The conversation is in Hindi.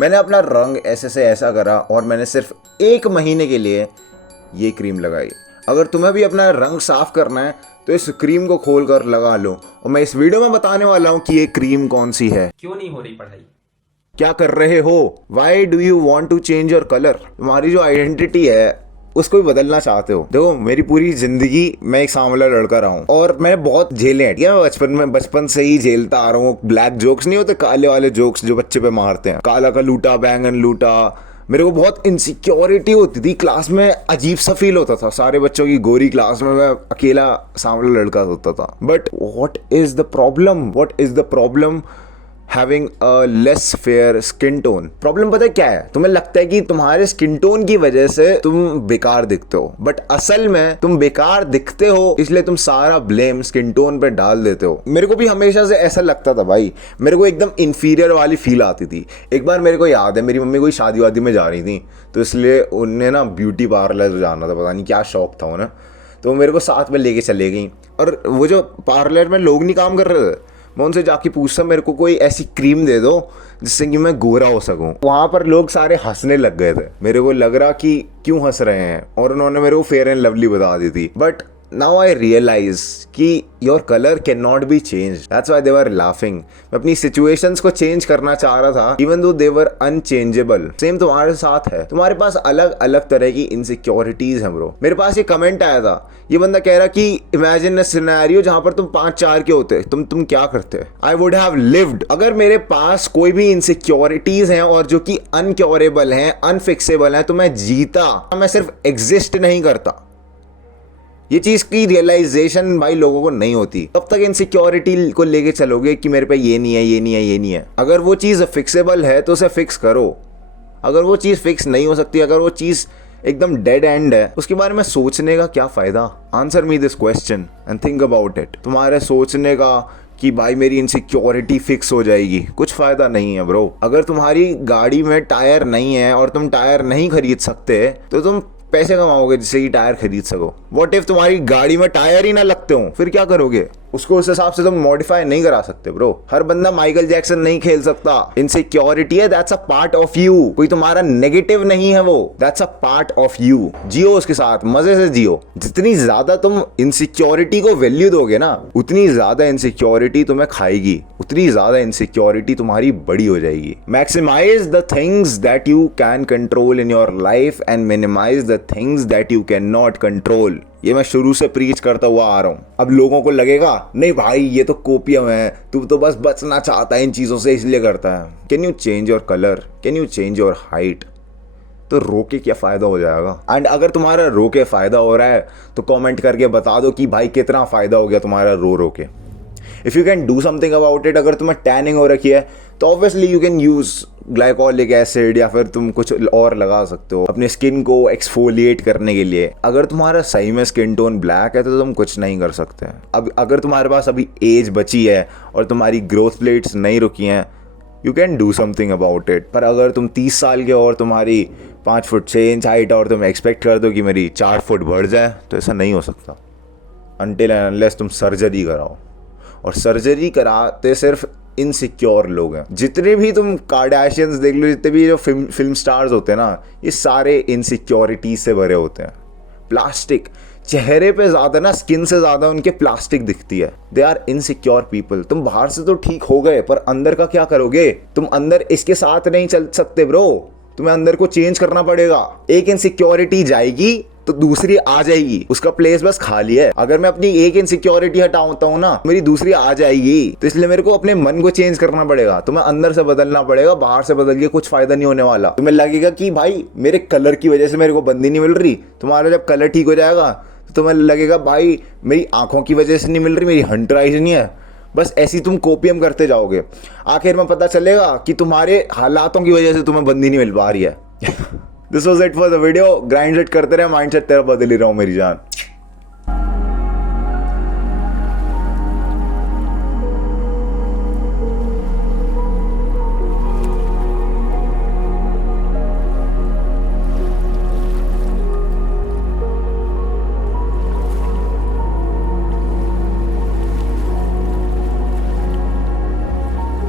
मैंने अपना रंग ऐसे से ऐसा करा और मैंने सिर्फ 1 महीने के लिए ये क्रीम लगाई। अगर तुम्हें भी अपना रंग साफ करना है तो इस क्रीम को खोल कर लगा लो। और मैं इस वीडियो में बताने वाला हूँ कि ये क्रीम कौन सी है। क्यों नहीं हो रही पढ़ाई? क्या कर रहे हो? Why do you want to change your colour? तुम्हारी जो आइडेंटिटी है उसको भी बदलना चाहते हो। देखो, मेरी पूरी जिंदगी मैं एक सांवला लड़का रहा हूँ और मैंने बहुत झेले हैं। क्या बचपन से ही झेलता आ रहा हूँ। ब्लैक जोक्स नहीं होते, काले वाले जोक्स जो बच्चे पे मारते हैं, काला का लूटा बैंगन लूटा। मेरे को बहुत इनसिक्योरिटी होती थी, क्लास में अजीब सा फील होता था। सारे बच्चों की गोरी क्लास में मैं अकेला सांवला लड़का होता था। But what is the problem having a less fair skin tone? Problem पता है क्या है? तुम्हें लगता है कि तुम्हारे स्किन टोन की वजह से तुम बेकार दिखते हो, बट असल में तुम बेकार दिखते हो इसलिए तुम सारा ब्लेम स्किन टोन पे डाल देते हो। मेरे को भी हमेशा से ऐसा लगता था भाई, मेरे को एकदम इंफीरियर वाली फील आती थी। एक बार मेरे को याद है, मेरी मम्मी कोई शादी वादी में जा रही थी तो इसलिए उन्हें ना ब्यूटी पार्लर जाना था, पता नहीं क्या शौक था उन्हें, तो मेरे को साथ में लेके चले गई। और वो जो पार्लर में लोग नहीं काम कर रहे थे, मैं उनसे जाके पूछता मेरे को कोई ऐसी क्रीम दे दो जिससे कि मैं गोरा हो सकूं। वहां पर लोग सारे हंसने लग गए थे। मेरे को लग रहा कि क्यों हंस रहे हैं, और उन्होंने मेरे को फेयर एंड लवली बता दी थी। बट नाउ आई रियलाइज कि your colour can not be change, that's why they were laughing. मैं अपनी सिचुएशंस को चेंज करना चाह रहा था, इवन दो दे वर अनचेंजेबल। सेम तुम्हारे साथ है, तुम्हारे पास अलग अलग तरह की इनसिक्योरिटीज हैं ब्रो। मेरे पास ये कमेंट आया था, ये बंदा कह रहा कि इमेजिन अ सिनेरियो जहां पर तुम 5-4 के होते, तुम क्या करते? I would have lived. अगर मेरे पास कोई भी इनसिक्योरिटीज हैं और जो कि अनक्योरेबल हैं, अनफिक्सेबल हैं, तो मैं जीता, मैं सिर्फ एग्जिस्ट नहीं करता। ये चीज की रियलाइजेशन भाई लोगों को नहीं होती। तब तक इनसिक्योरिटी को लेके चलोगे कि मेरे पे ये नहीं है, ये नहीं है, ये नहीं है। अगर वो चीज फिक्सेबल है तो उसे फिक्स करो। अगर वो चीज फिक्स नहीं हो सकती, अगर वो चीज एकदम डेड एंड है, उसके बारे में सोचने का क्या फायदा? Answer me this question and think about it. तुम्हारे सोचने का कि भाई मेरी इनसिक्योरिटी फिक्स हो जाएगी, कुछ फायदा नहीं है ब्रो। अगर तुम्हारी गाड़ी में टायर नहीं है और तुम टायर नहीं खरीद सकते तो तुम पैसे कमाओगे जिससे कि टायर खरीद सको। व्हाट इफ तुम्हारी गाड़ी में टायर ही ना लगते हो, फिर क्या करोगे? उसको उस हिसाब से तुम मॉडिफाई नहीं करा सकते ब्रो। हर बंदा माइकल जैक्सन नहीं खेल सकता। इनसिक्योरिटी है, that's a part of you. कोई तुम्हारा नेगेटिव नहीं है वो, that's a part of you. जियो उसके साथ, मजे से जियो। जितनी ज्यादा तुम इनसिक्योरिटी को वैल्यू दोगे ना, उतनी ज्यादा इनसिक्योरिटी तुम्हें खाएगी, उतनी ज्यादा इनसिक्योरिटी तुम्हारी बड़ी हो जाएगी। Maximise the things that you can control in your life and minimise the things that you can not control. ये मैं शुरू से प्रीच करता हुआ आ रहा हूं। अब लोगों को लगेगा नहीं भाई ये तो कोपियम है, तू तो बस बचना चाहता है इन चीजों से इसलिए करता है। Can you change your colour? Can you change your height? तो रो के क्या फायदा हो जाएगा? एंड अगर तुम्हारा रो के फायदा हो रहा है तो कमेंट करके बता दो कि भाई कितना फायदा हो गया तुम्हारा रो के। If you can do something about it, अगर तुम्हें टैनिंग हो रखी है तो obviously you can use glycolic acid या फिर तुम कुछ और लगा सकते हो अपनी स्किन को एक्सफोलिएट करने के लिए। अगर तुम्हारा सही में स्किन टोन ब्लैक है तो तुम कुछ नहीं कर सकते। अब अगर तुम्हारे पास अभी एज बची है और तुम्हारी ग्रोथ प्लेट्स नहीं रुकी हैं, you can do something about it. पर अगर तुम 30 साल के और तुम्हारी 5 फुट 6 इंच हाइट और तुम एक्सपेक्ट कर दो कि मेरी 4 फुट बढ़ जाए, तो ऐसा नहीं हो सकता अनटिल एंड अनलेस तुम सर्जरी कराओ। और सर्जरी कराते सिर्फ इनसिक्योर लोग हैं। जितने भी तुम कार्डाशियंस देख लो, जितने भी जो फिल्म स्टार्स होते हैं ना, ये सारे इनसिक्योरिटी से भरे होते हैं। प्लास्टिक चेहरे पे ज्यादा ना, स्किन से ज्यादा उनके प्लास्टिक दिखती है। They are insecure people. तुम बाहर से तो ठीक हो गए पर अंदर का क्या करोगे? तुम अंदर इसके साथ नहीं चल सकते ब्रो, तुम्हें अंदर को चेंज करना पड़ेगा। एक इनसिक्योरिटी जाएगी तो दूसरी आ जाएगी, उसका प्लेस बस खाली है। अगर मैं अपनी एक इनसिक्योरिटी हटाता हूं ना, मेरी दूसरी आ जाएगी। तो इसलिए मेरे को अपने मन को चेंज करना पड़ेगा, तुम्हें अंदर से बदलना पड़ेगा। बाहर से बदल के कुछ फायदा नहीं होने वाला। तुम्हें लगेगा कि भाई मेरे कलर की वजह से मेरे को बंदी नहीं मिल रही। तुम्हारा जब कलर ठीक हो जाएगा तो तुम्हें लगेगा भाई मेरी आंखों की वजह से नहीं मिल रही, मेरी हंटर आइज नहीं है। बस ऐसी तुम कोपियम करते जाओगे, आखिर में पता चलेगा कि तुम्हारे हालातों की वजह से तुम्हें बंदी नहीं मिल पा रही है। This was it for the video. Grind set करते रहे, माइंड सेट तेरा बदल ही रहा हूँ मेरी जान।